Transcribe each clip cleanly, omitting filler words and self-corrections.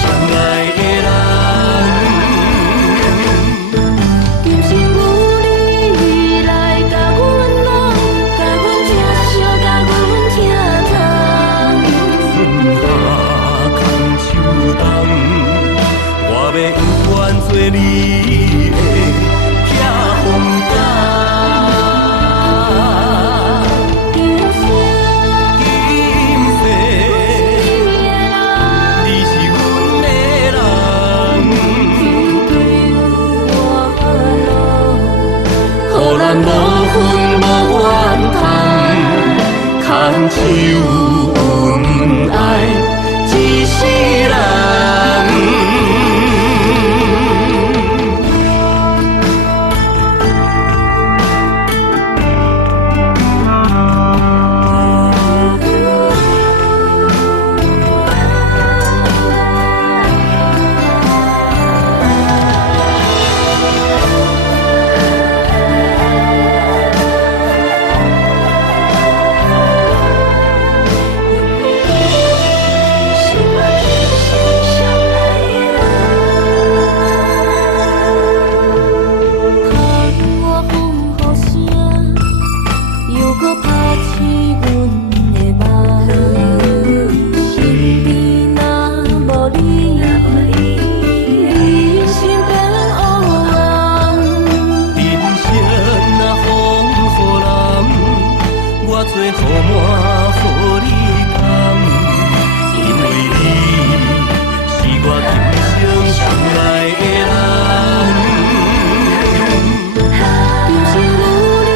相爱的人。今生有你来甲阮拢，甲阮疼惜，甲阮疼痛。春夏空秋冬，我要永远做你的倚风港。咱无分无怨叹，牵手恩爱一世人。雨满予你甘，因为你是我今生相爱的人。今生有你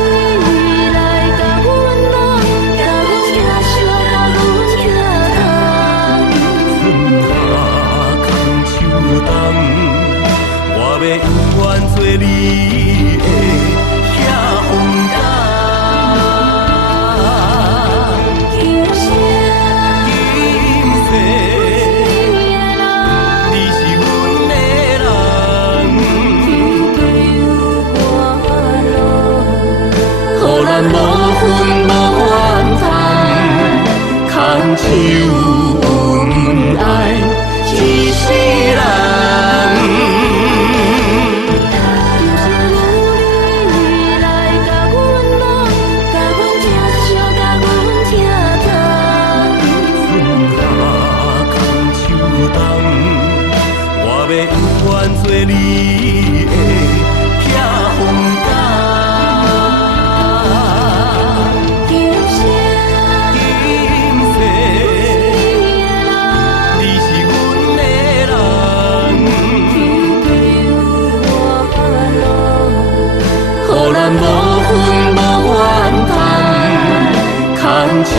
来甲阮拢，甲阮疼惜，甲阮疼痛。春夏空秋冬，我要永远做你的倚风港。咱无分无怨叹，牵手恩爱一世人。今生有你来甲阮拢，甲阮疼惜，甲阮疼痛。春夏空秋冬，我要永远做你的倚风港。咱无分无怨叹，牵手。